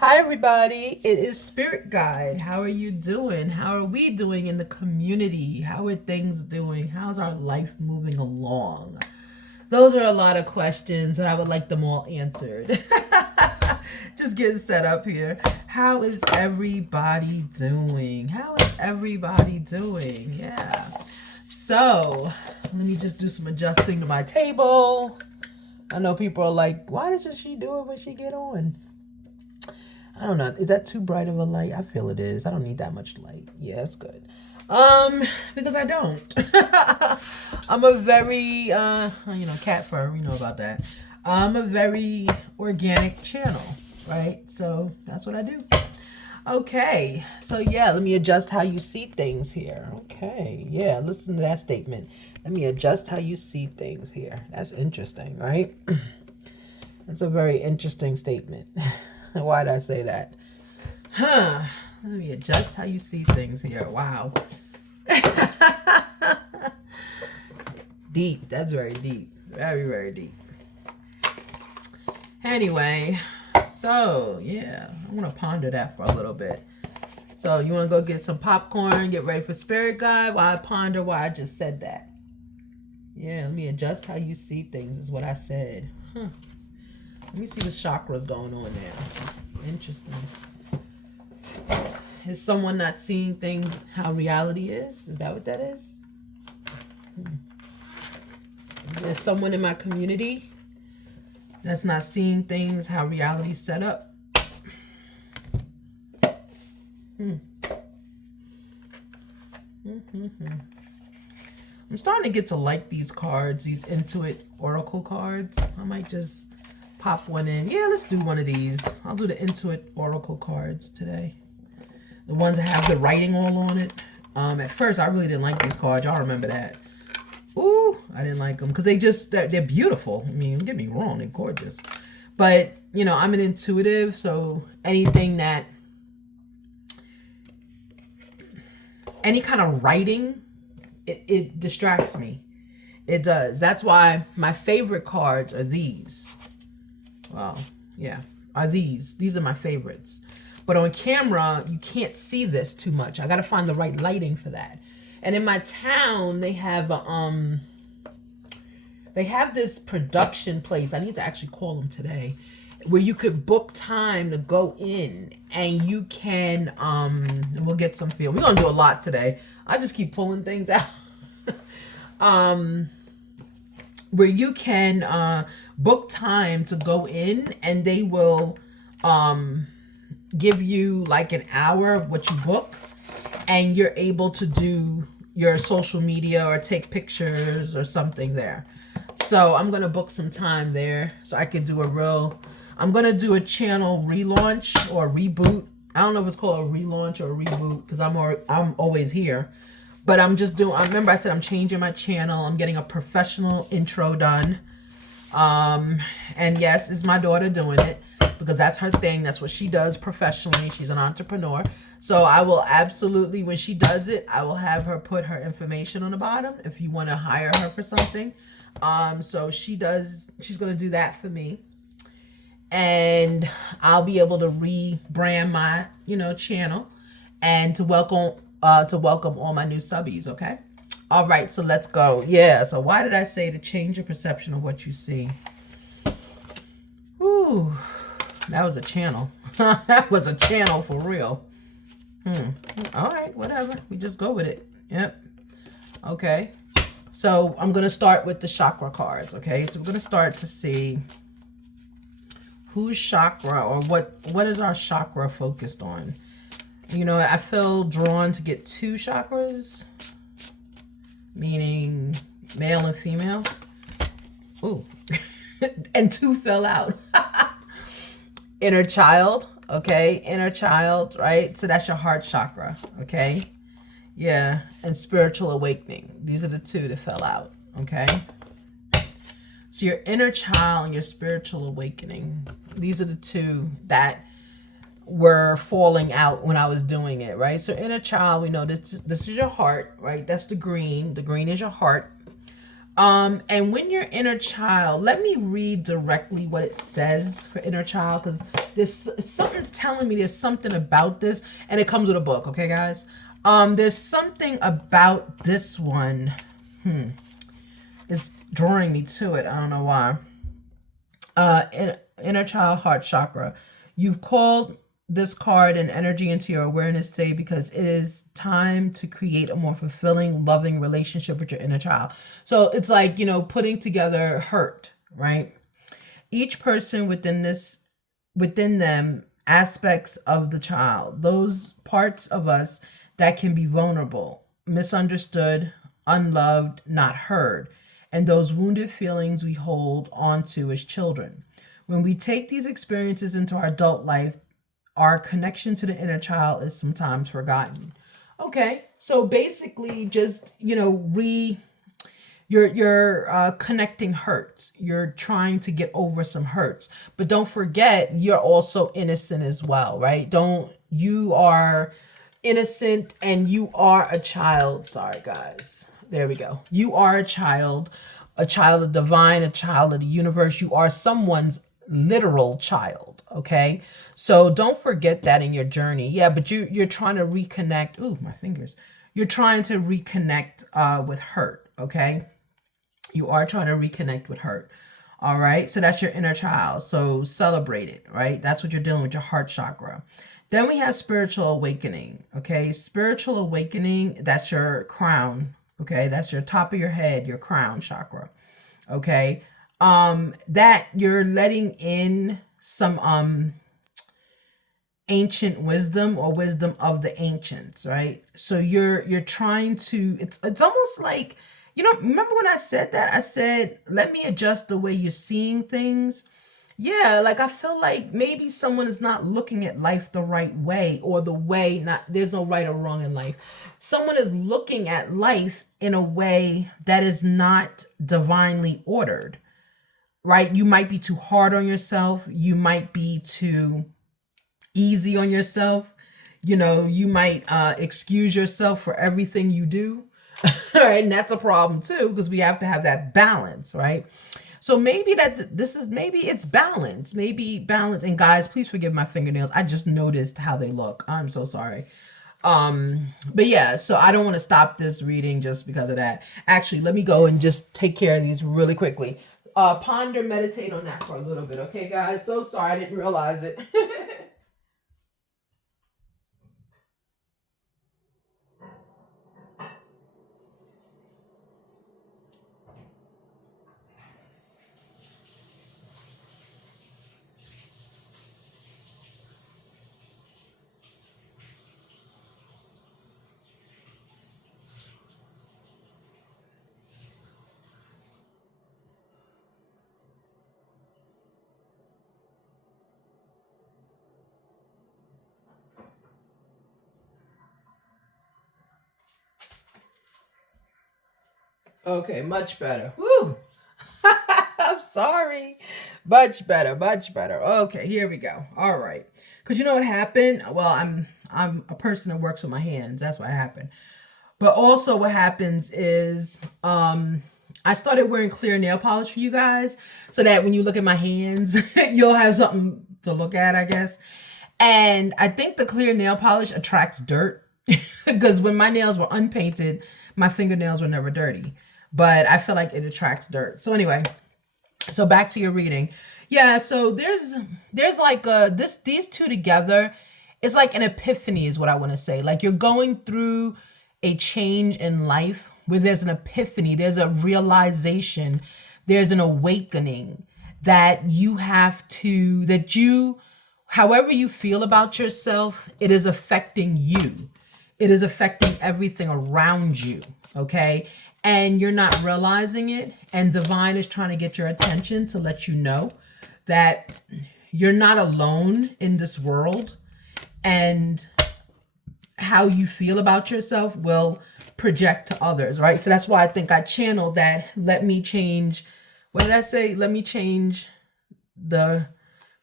Hi everybody, it is Spirit Guide. How are you doing? How are we doing in the community? How are things doing? How's our life moving along? Those are a lot of questions and I would like them all answered. Just getting set up here. How is everybody doing? How is everybody doing? Yeah. So, let me just do some adjusting to my table. I know people are like, why doesn't she do it when she get on? I don't know. Is that too bright of a light? I feel it is. I don't need that much light. Yeah, it's good. Because I don't. I'm a very, cat fur. We know about that. I'm a very organic channel, right? So that's what I do. Okay. So yeah, let me adjust how you see things here. Okay. Yeah, listen to that statement. Let me adjust how you see things here. That's interesting, right? That's a very interesting statement. Why did I say that? Let me adjust how you see things here. Wow. Deep. That's very deep. Very, very deep. Anyway, so yeah, I want to ponder that for a little bit. So you want to go get some popcorn, get ready for Spirit Guide while I ponder why I just said that. Yeah, let me adjust how you see things is what I said. Let me see the chakras going on now. Interesting. Is someone not seeing things how reality is? Is that what that is? There's someone in my community that's not seeing things how reality's set up. I'm starting to get to like these cards, these Intuit Oracle cards. I might just pop one in. Yeah, let's do one of these. I'll do the Intuit Oracle cards today. The ones that have the writing all on it. At first, I really didn't like these cards. Y'all remember that. Ooh, I didn't like them because they're beautiful. I mean, don't get me wrong, they're gorgeous. But, you know, I'm an intuitive, so anything that, any kind of writing, it distracts me. It does. That's why my favorite cards are these. Well, yeah, are these. These are my favorites. But on camera, you can't see this too much. I got to find the right lighting for that. And in my town, they have this production place. I need to actually call them today, where you could book time to go in and you can, and we'll get some feel. We're going to do a lot today. I just keep pulling things out. Where you can book time to go in and they will give you like an hour of what you book and you're able to do your social media or take pictures or something there. So I'm going to book some time there so I can do I'm going to do a channel relaunch or reboot. I don't know if it's called a relaunch or a reboot because I'm always here. But I remember I said I'm changing my channel. I'm getting a professional intro done. And yes, it's my daughter doing it because that's her thing. That's what she does professionally. She's an entrepreneur. So I will absolutely, when she does it, I will have her put her information on the bottom if you want to hire her for something. So she's going to do that for me. And I'll be able to rebrand my, channel and to welcome all my new subbies, okay? All right, so let's go. Yeah, so why did I say to change your perception of what you see? Ooh, that was a channel. That was a channel for real. All right, whatever. We just go with it. Yep. Okay. So I'm going to start with the chakra cards, okay? So we're going to start to see whose chakra or what is our chakra focused on. You know, I feel drawn to get two chakras, meaning male and female. Ooh, and two fell out. Inner child, okay? Inner child, right? So that's your heart chakra, okay? Yeah, and spiritual awakening. These are the two that fell out, okay? So your inner child and your spiritual awakening. These are the two that were falling out when I was doing it, right? So inner child, we know this is your heart, right? That's the green. The green is your heart. And when you're inner child, let me read directly what it says for inner child, because Something's telling me there's something about this, and it comes with a book, okay, guys? There's something about this one. It's drawing me to it. I don't know why. Inner child heart chakra. You've called this card and energy into your awareness today because it is time to create a more fulfilling, loving relationship with your inner child. So it's like, you know, putting together hurt, right? Each person within them, aspects of the child, those parts of us that can be vulnerable, misunderstood, unloved, not heard, and those wounded feelings we hold onto as children. When we take these experiences into our adult life, our connection to the inner child is sometimes forgotten. Okay, so basically just, you know, you're connecting hurts. You're trying to get over some hurts. But don't forget, you're also innocent as well, right? You are innocent and you are a child. Sorry, guys. There we go. You are a child of divine, a child of the universe. You are someone's literal child, okay? So don't forget that in your journey. Yeah, but you're trying to reconnect. Ooh, my fingers. You're trying to reconnect with hurt, okay? You are trying to reconnect with hurt. All right. So that's your inner child. So celebrate it, right? That's what you're dealing with, your heart chakra. Then we have spiritual awakening. Okay. Spiritual awakening, that's your crown. Okay. That's your top of your head, your crown chakra. Okay. That you're letting in some, ancient wisdom or wisdom of the ancients, right? So you're trying to, it's almost like, you know, remember when I said that? I said, let me adjust the way you're seeing things. Yeah, like I feel like maybe someone is not looking at life the right way, or the way, not, there's no right or wrong in life. Someone is looking at life in a way that is not divinely ordered, right? You might be too hard on yourself. You might be too easy on yourself. You know, you might excuse yourself for everything you do. Right, and that's a problem too, because we have to have that balance, right? So maybe maybe it's balance, maybe balance. And guys, please forgive my fingernails. I just noticed how they look. I'm so sorry. But yeah, so I don't want to stop this reading just because of that. Actually, let me go and just take care of these really quickly. Ponder, meditate on that for a little bit, okay, guys? So sorry, I didn't realize it. Okay, much better. Woo! I'm sorry. Much better, much better. Okay, here we go. All right. Because you know what happened? Well, I'm a person that works with my hands. That's what happened. But also what happens is I started wearing clear nail polish for you guys so that when you look at my hands, you'll have something to look at, I guess. And I think the clear nail polish attracts dirt because when my nails were unpainted, my fingernails were never dirty. But I feel like it attracts dirt. So anyway, so back to your reading. Yeah, so there's like these two together. It's like an epiphany is what I want to say. Like you're going through a change in life where there's an epiphany, there's a realization, there's an awakening that you have to, that you, however you feel about yourself, it is affecting you. It is affecting everything around you, okay? And you're not realizing it. And divine is trying to get your attention to let you know that you're not alone in this world. And how you feel about yourself will project to others, right? So that's why I think I channeled that. Let me change. What did I say? Let me change the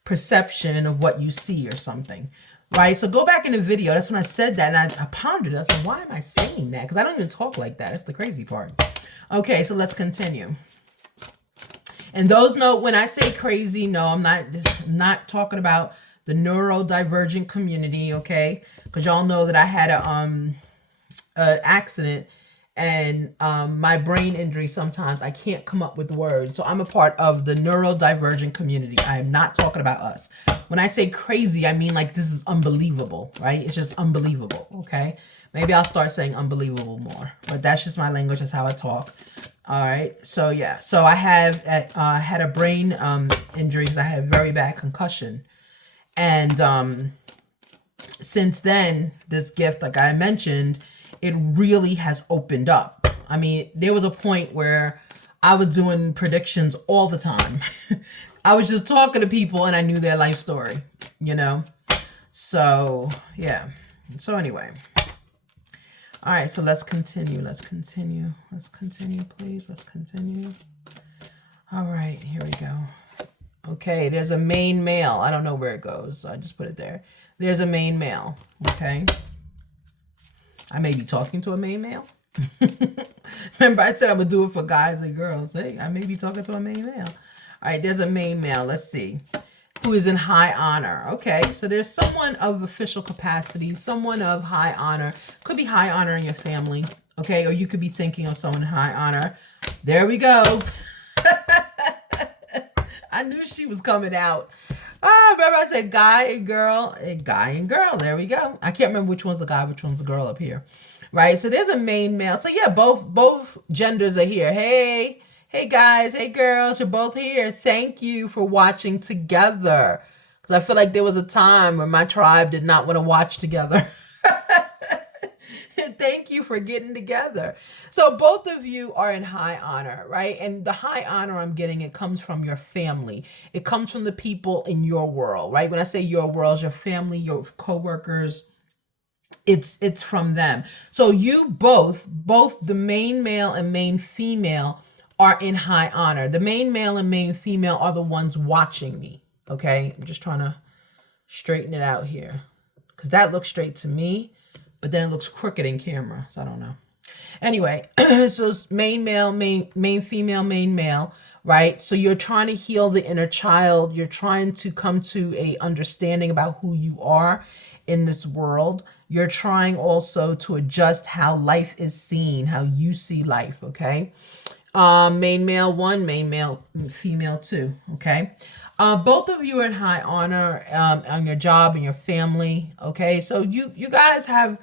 perception of what you see or something. Right, so go back in the video. That's when I said that, and I pondered. I said, why am I saying that? Because I don't even talk like that. That's the crazy part. Okay, so let's continue. And those know when I say crazy, no, I'm not talking about the neurodivergent community, okay? Because y'all know that I had a accident, and my brain injury, sometimes I can't come up with words. So I'm a part of the neurodivergent community. I am not talking about us. When I say crazy, I mean like this is unbelievable, right? It's just unbelievable, okay? Maybe I'll start saying unbelievable more, but that's just my language. That's how I talk. All right. So yeah. So I have had a brain injury because I had a very bad concussion, and since then, this gift, like I mentioned, it really has opened up. I mean, there was a point where I was doing predictions all the time. I was just talking to people and I knew their life story, you know? So, yeah. So anyway. All right, so let's continue. Let's continue, please. Let's continue. All right, here we go. Okay, there's a main male. I don't know where it goes, so I just put it there. There's a main male, okay? I may be talking to a main male. Remember, I said I would do it for guys and girls. Hey, I may be talking to a main male. All right, there's a main male. Let's see. Who is in high honor. Okay, so there's someone of official capacity, someone of high honor. Could be high honor in your family, okay? Or you could be thinking of someone in high honor. There we go. I knew she was coming out. Remember I said guy and girl, guy and girl. There we go. I can't remember which one's the guy, which one's the girl up here, right? So there's a main male. So yeah, both genders are here. Hey guys, hey girls, you're both here. Thank you for watching together. Because I feel like there was a time when my tribe did not want to watch together. Thank you for getting together. So both of you are in high honor, right? And the high honor I'm getting, it comes from your family. It comes from the people in your world, right? When I say your world, your family, your coworkers, it's from them. So you both the main male and main female are in high honor. The main male and main female are the ones watching me, okay? I'm just trying to straighten it out here because that looks straight to me. But then it looks crooked in camera, so I don't know. Anyway, so main male, main female, main male, right? So you're trying to heal the inner child. You're trying to come to a understanding about who you are in this world. You're trying also to adjust how life is seen, how you see life, okay? Main male 1, main male female 2, okay? Both of you are in high honor on your job and your family, okay? So you guys have,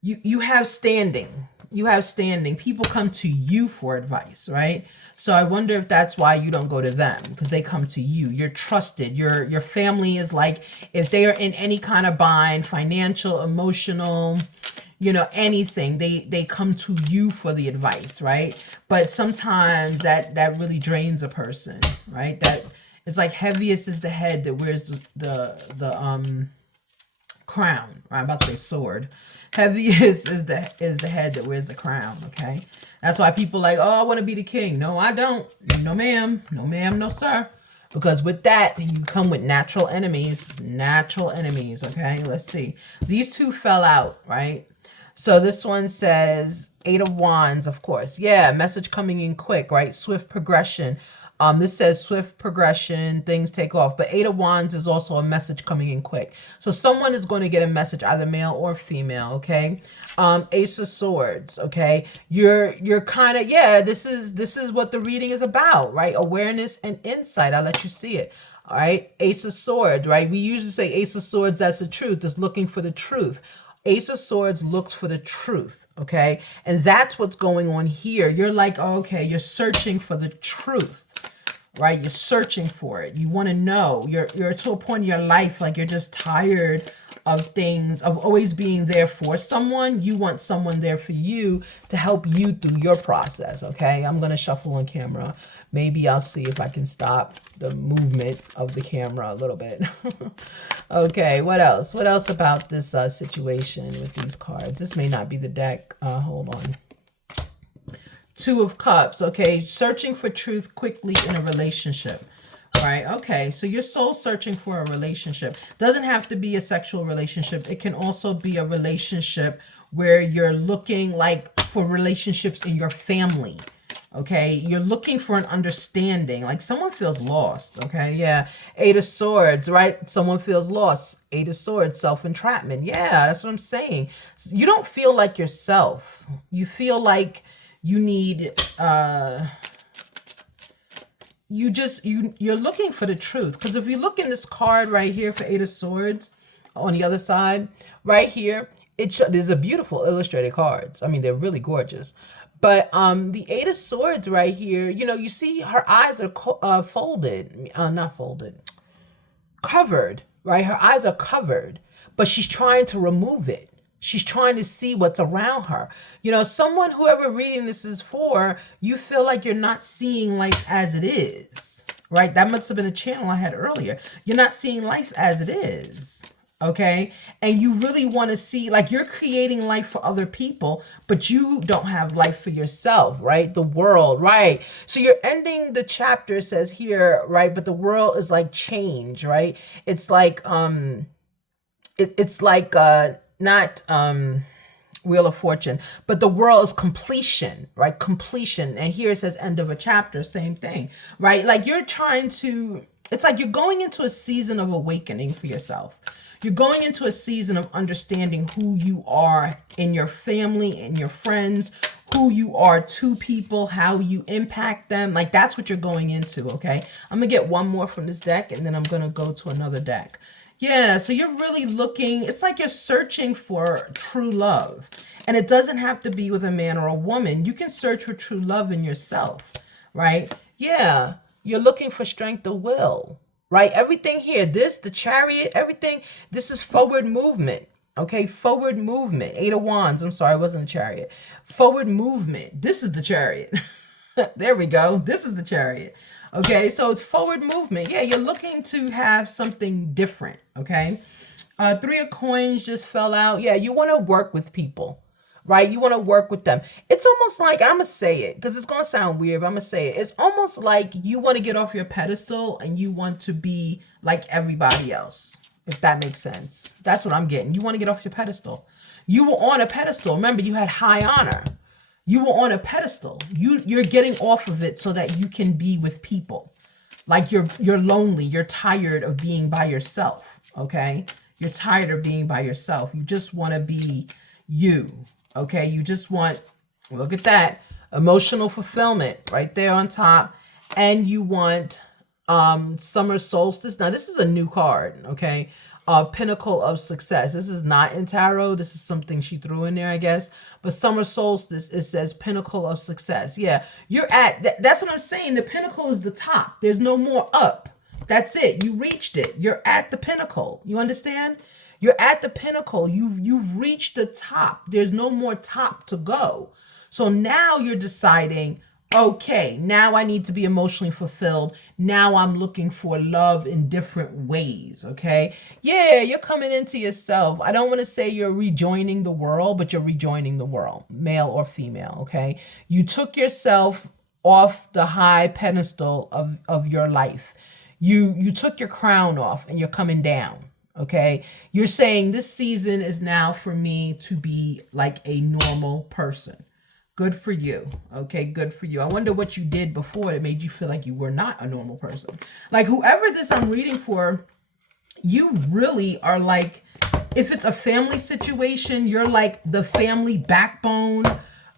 you have standing. You have standing. People come to you for advice, right? So I wonder if that's why you don't go to them, because they come to you. You're trusted. Your family is like, if they are in any kind of bind, financial, emotional, you know, anything, they come to you for the advice, right? But sometimes that really drains a person, right? That it's like heaviest is the head that wears the crown. I'm about to say sword. Heaviest is the head that wears the crown, okay? That's why people like, oh, I want to be the king. No, I don't. No, ma'am. No, ma'am. No, sir. Because with that, you come with natural enemies. Natural enemies, okay? Let's see. These two fell out, right? So this one says 8 of Wands, of course. Yeah, message coming in quick, right? Swift progression. This says swift progression, things take off. But 8 of Wands is also a message coming in quick. So someone is going to get a message, either male or female, okay? Ace of Swords, okay? You're kind of, yeah, this is what the reading is about, right? Awareness and insight. I'll let you see it. All right, Ace of Swords, right? We usually say Ace of Swords, that's the truth. It's looking for the truth. Ace of Swords looks for the truth, okay? And that's what's going on here. You're like, oh, okay, you're searching for the truth, right? You're searching for it. You want to know. You're to a point in your life like you're just tired of things, of always being there for someone. You want someone there for you to help you through your process, okay? I'm going to shuffle on camera. Maybe I'll see if I can stop the movement of the camera a little bit. Okay, what else? What else about this situation with these cards? This may not be the deck. Hold on. 2 of Cups, okay? Searching for truth quickly in a relationship. Right, okay, so you're soul searching for a relationship. Doesn't have to be a sexual relationship. It can also be a relationship where you're looking like for relationships in your family, Okay, you're looking for an understanding. Like someone feels lost. Okay, yeah. Eight of Swords, right? Someone feels lost. Eight of Swords, self-entrapment. Yeah, that's what I'm saying. You don't feel like yourself. You feel like you need you're looking for the truth. Because if you look in this card right here for Eight of Swords, on the other side, right here, there's a beautiful illustrated cards. I mean, they're really gorgeous. But the Eight of Swords right here, you know, you see her eyes are folded, not folded, covered, right? Her eyes are covered, but she's trying to remove it. She's trying to see what's around her. You know, someone, whoever reading this is for, you feel like you're not seeing life as it is, right? That must have been a channel I had earlier. You're not seeing life as it is, okay? And you really want to see, like, you're creating life for other people, but you don't have life for yourself, right? The world, right? So you're ending the chapter, it says here, right? But the world is like change, right? It's like, it's like, not Wheel of Fortune, but the world is completion, right? Completion. And here it says end of a chapter, same thing, right? Like you're trying to, it's like you're going into a season of awakening for yourself. You're going into a season of understanding who you are in your family and your friends, who you are to people, how you impact them. Like that's what you're going into, okay? I'm gonna get one more from this deck and then I'm gonna go to another deck. Yeah, so you're really looking, it's like you're searching for true love. And it doesn't have to be with a man or a woman. You can search for true love in yourself, right? Yeah, you're looking for strength of will, right? Everything here, the Chariot, everything, this is forward movement, okay? Forward movement. Eight of Wands, I'm sorry, it wasn't a Chariot. Forward movement. This is the Chariot. There we go. This is the Chariot. Okay, so it's forward movement. Yeah, you're looking to have something different, okay? Three of Coins just fell out. Yeah, you want to work with people, right? You want to work with them. It's almost like, I'm going to say it because it's going to sound weird, but I'm going to say it. It's almost like you want to get off your pedestal and you want to be like everybody else, if that makes sense. That's what I'm getting. You want to get off your pedestal. You were on a pedestal. Remember, you had high honor. You were on a pedestal. You're getting off of it so that you can be with people. Like you're lonely. You're tired of being by yourself. Okay. You're tired of being by yourself. You just want to be you. Okay. You just want, look at that, emotional fulfillment right there on top. And you want summer solstice. Now this is a new card. Okay. Pinnacle of success. This is not in tarot. This is something she threw in there, I guess. But summer solstice, it says pinnacle of success. Yeah, you're at, that's what I'm saying. The pinnacle is the top. There's no more up. That's it. You reached it. You're at the pinnacle. You understand? You're at the pinnacle. You've reached the top. There's no more top to go. So now you're deciding, okay, now I need to be emotionally fulfilled. Now I'm looking for love in different ways, okay? Yeah, you're coming into yourself. I don't want to say you're rejoining the world, but you're rejoining the world, male or female, okay? You took yourself off the high pedestal of your life. You took your crown off and you're coming down, okay? You're saying this season is now for me to be like a normal person. Good for you. Okay, good for you. I wonder what you did before that made you feel like you were not a normal person. Like whoever this I'm reading for, you really are like, if it's a family situation, you're like the family backbone,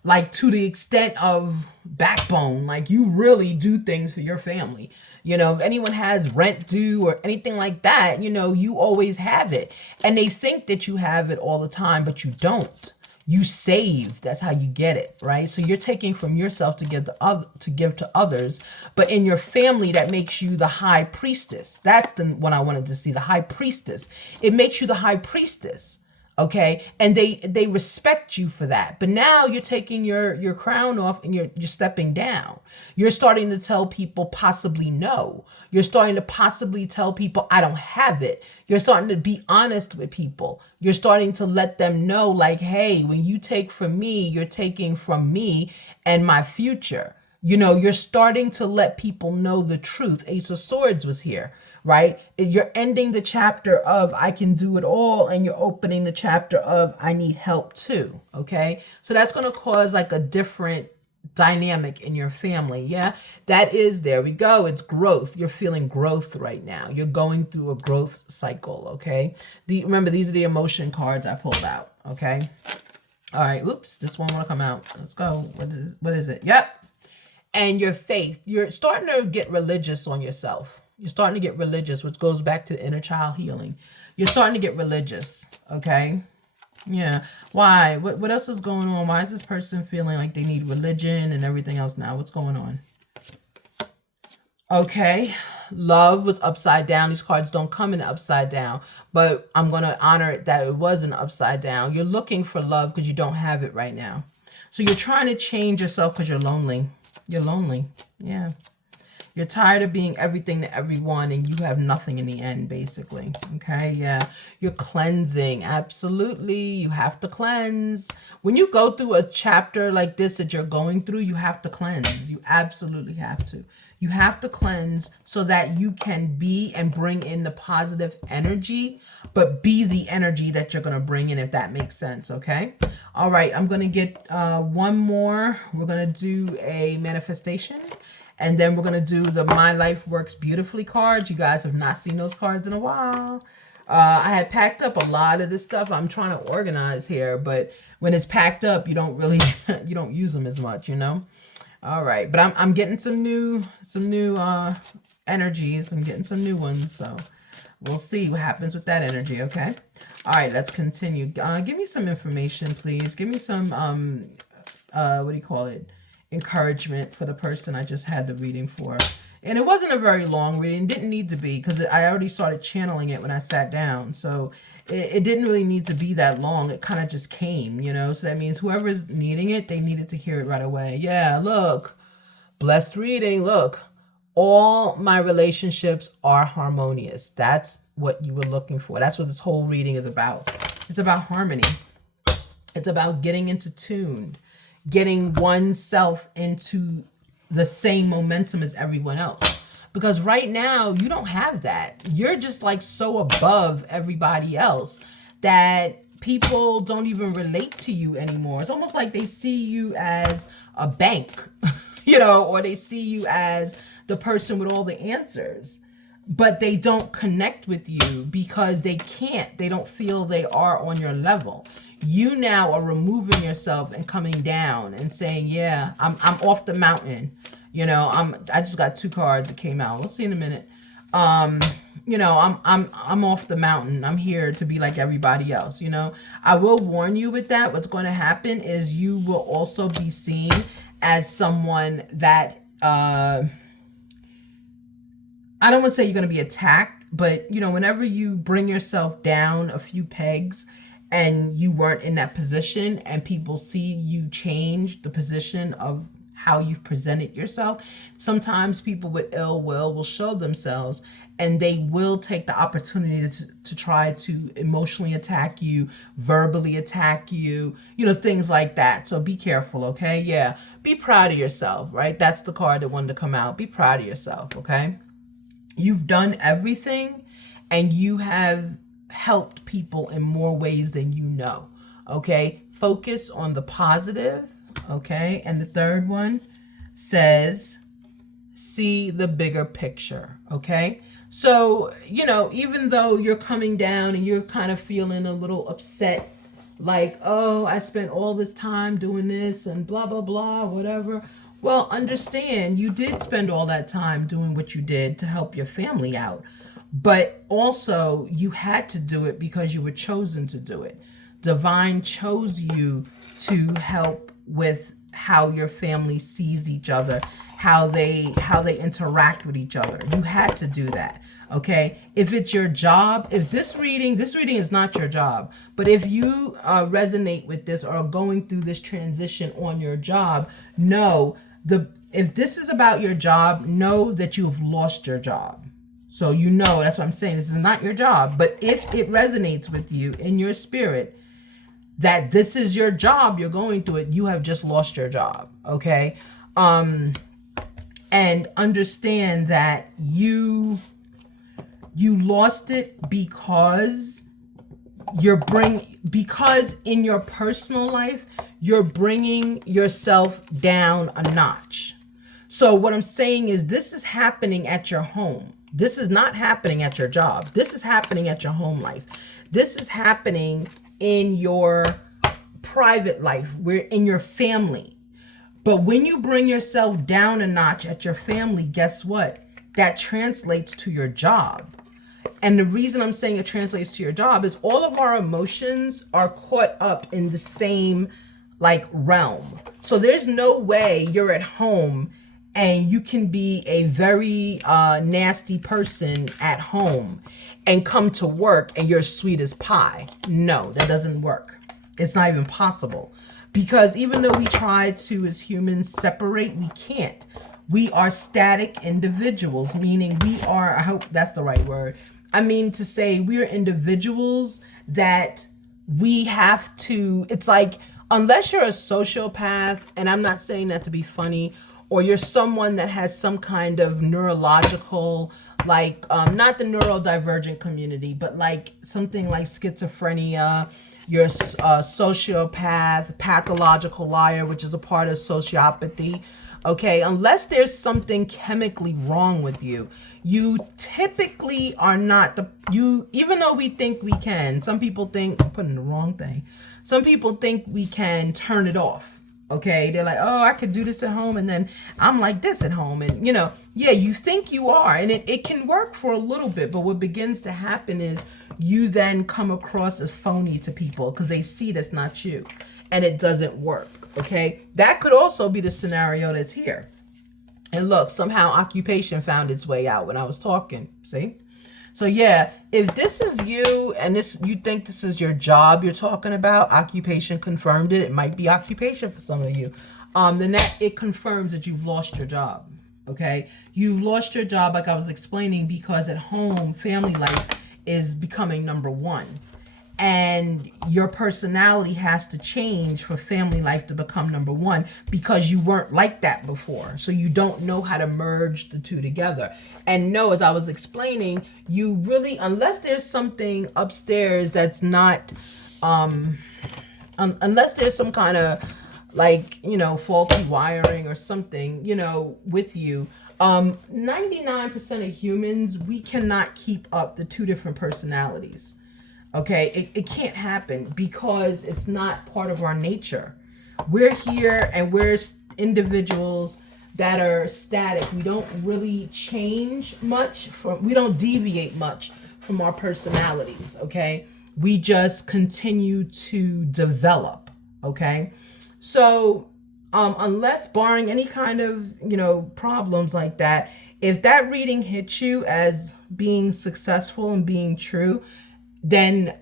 like to the extent of backbone. Like you really do things for your family. You know, if anyone has rent due or anything like that, you know, you always have it. And they think that you have it all the time, but you don't. You save. That's how you get it, right? So you're taking from yourself to give to others, but in your family that makes you the high priestess. That's the one I wanted to see, the high priestess. It makes you the high priestess, okay? And they respect you for that. But now you're taking your crown off and you're stepping down. You're starting to tell people possibly no. You're starting to possibly tell people I don't have it. You're starting to be honest with people. You're starting to let them know like, hey, when you take from me, you're taking from me and my future. You know, you're starting to let people know the truth. Ace of Swords was here, right? You're ending the chapter of I can do it all and you're opening the chapter of I need help too, okay? So that's going to cause like a different dynamic in your family. Yeah, that is, there we go. It's growth. You're feeling growth right now. You're going through a growth cycle. Okay. Remember, these are the emotion cards I pulled out. Okay. All right. Oops. This one want to come out. Let's go. What is it? Yep. And your faith. You're starting to get religious on yourself. You're starting to get religious, which goes back to the inner child healing. You're starting to get religious. Okay. Yeah. Why? What else is going on? Why is this person feeling like they need religion and everything else now? What's going on? Okay. Love was upside down. These cards don't come in upside down, but I'm going to honor it that it wasn't upside down. You're looking for love because you don't have it right now. So you're trying to change yourself because you're lonely. You're lonely. Yeah. You're tired of being everything to everyone and you have nothing in the end, basically. Okay, yeah. You're cleansing. Absolutely. You have to cleanse. When you go through a chapter like this that you're going through, you have to cleanse. You absolutely have to. You have to cleanse so that you can be and bring in the positive energy, but be the energy that you're going to bring in, if that makes sense, okay? All right, I'm going to get one more. We're going to do a manifestation. And then we're going to do the My Life Works Beautifully cards. You guys have not seen those cards in a while. I had packed up a lot of this stuff. I'm trying to organize here, but when it's packed up, you don't really, you don't use them as much, you know? All right. But I'm getting some new energies. I'm getting some new ones. So we'll see what happens with that energy. Okay. All right. Let's continue. Give me some information, please. Give me some, what do you call it? Encouragement for the person I just had the reading for. And it wasn't a very long reading. It didn't need to be because I already started channeling it when I sat down. So it didn't really need to be that long. It kind of just came, you know. So that means whoever's needing it, they needed to hear it right away. Yeah, look. Blessed reading. Look. All my relationships are harmonious. That's what you were looking for. That's what this whole reading is about. It's about harmony. It's about getting into tune. Getting oneself into the same momentum as everyone else. Because right now, you don't have that. You're just like so above everybody else that people don't even relate to you anymore. It's almost like they see you as a bank, you know, or they see you as the person with all the answers. But they don't connect with you because they can't. They don't feel they are on your level. You now are removing yourself and coming down and saying, yeah, I'm off the mountain. You know, I just got 2 cards that came out. We'll see in a minute. You know, I'm off the mountain. I'm here to be like everybody else. You know, I will warn you with that. What's going to happen is you will also be seen as someone that, I don't want to say you're going to be attacked, but you know, whenever you bring yourself down a few pegs and you weren't in that position and people see you change the position of how you've presented yourself, sometimes people with ill will show themselves and they will take the opportunity to try to emotionally attack you, verbally attack you, you know, things like that. So be careful, okay? Yeah, be proud of yourself, right? That's the card that wanted to come out. Be proud of yourself, okay? You've done everything and you have helped people in more ways than you know, okay? Focus on the positive, okay? And the third one says, see the bigger picture, okay? So, you know, even though you're coming down and you're kind of feeling a little upset, like, oh, I spent all this time doing this and blah, blah, blah, whatever. Well, understand you did spend all that time doing what you did to help your family out. But also you had to do it because you were chosen to do it. Divine chose you to help with how your family sees each other, how they interact with each other. You had to do that. Okay. If it's your job, if this reading is not your job, but if you resonate with this or are going through this transition on your job, if this is about your job, know that you have lost your job. So you know, that's what I'm saying. This is not your job. But if it resonates with you in your spirit that this is your job, you're going through it, you have just lost your job. Okay. And understand that you lost it because because in your personal life, you're bringing yourself down a notch. So what I'm saying is this is happening at your home. This is not happening at your job. This is happening at your home life. This is happening in your private life, where in your family. But when you bring yourself down a notch at your family, guess what? That translates to your job. And the reason I'm saying it translates to your job is all of our emotions are caught up in the same like realm. So there's no way you're at home and you can be a very nasty person at home and come to work and you're sweet as pie. No, that doesn't work. It's not even possible. Because even though we try to, as humans, separate, we can't. We are static individuals, meaning we are, I hope that's the right word. I mean to say we're individuals that we have to, it's like, unless you're a sociopath, and I'm not saying that to be funny, or you're someone that has some kind of neurological, like, not the neurodivergent community, but like something like schizophrenia, you're a sociopath, pathological liar, which is a part of sociopathy. Okay, unless there's something chemically wrong with you, you typically are not even though we think we can, some people think, I'm putting the wrong thing. Some people think we can turn it off. Okay, they're like, oh, I could do this at home and then I'm like this at home. And yeah, you think you are, and it can work for a little bit, but what begins to happen is you then come across as phony to people because they see that's not you and it doesn't work. Okay, that could also be the scenario that's here. And look, somehow occupation found its way out when I was talking. See? So yeah, if this is you and you think this is your job you're talking about, occupation confirmed it. It might be occupation for some of you. Then that it confirms that you've lost your job. Okay, you've lost your job, like I was explaining, because at home, family life is becoming number one. And your personality has to change for family life to become number one because you weren't like that before. So you don't know how to merge the two together. And no, as I was explaining, you really, unless there's something upstairs that's not, unless there's some kind of like, faulty wiring or something, with you, 99% of humans, we cannot keep up the two different personalities. Okay, it can't happen because it's not part of our nature. We're here and we're individuals that are static. We don't really change much we don't deviate much from our personalities, okay? We just continue to develop, okay? So, unless barring any kind of, problems like that, if that reading hits you as being successful and being true, then,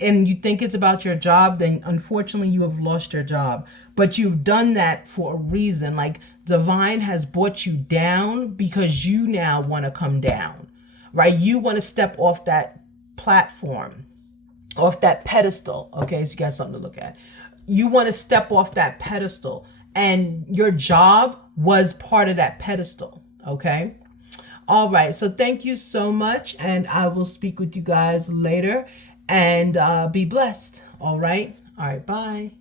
and you think it's about your job, then unfortunately you have lost your job. But you've done that for a reason. Like divine has brought you down because you now want to come down, right? You want to step off that platform, off that pedestal. Okay, so you got something to look at. You want to step off that pedestal, and your job was part of that pedestal. Okay. All right, so thank you so much, and I will speak with you guys later, and be blessed. All right, bye.